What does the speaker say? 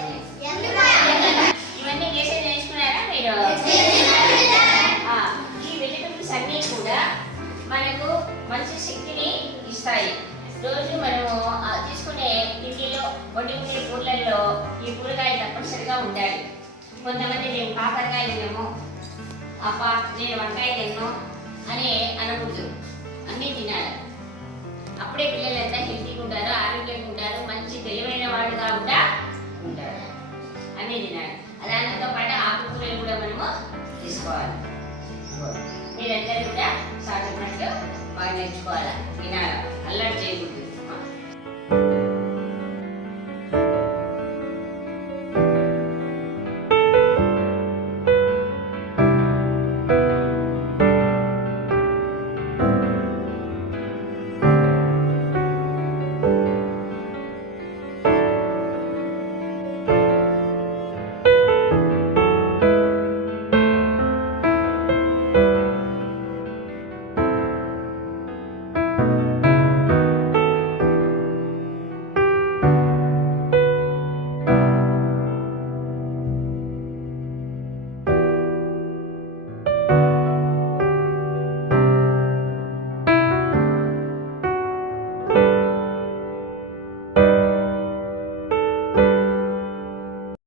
చెప్పండి. ఇవన్నీ చేసే నేర్చుకున్నారా మీరు? ఈ వెజిటబుల్స్ అన్నీ కూడా మనకు మంచి శక్తిని ఇస్తాయి. రోజు మనము తీసుకునే తిండిలో వండుకునే కూరలలో ఈ కూరగాయలు తప్పనిసరిగా ఉండాలి. కొంతమంది నేను కాకరకాయ తిన్నాము, నేను వంకాయ తిన్నాను అని అనకూడదు. అన్నీ తినాలి. అప్పుడే పిల్లలంతా హెల్తీగా ఉంటారు, ఆరోగ్యంగా ఉంటారు, మంచి తెలివైన వాళ్ళుగా ఉంటారు. అన్నీ తినాలి. దానితో పాటు ఆకుకూరలు కూడా మనము తీసుకోవాలి. మీరందరూ కూడా సాగుతున్నట్టు బాగా నేర్చుకోవాలి, తినాలి, అల్లరి చేయకూడదు.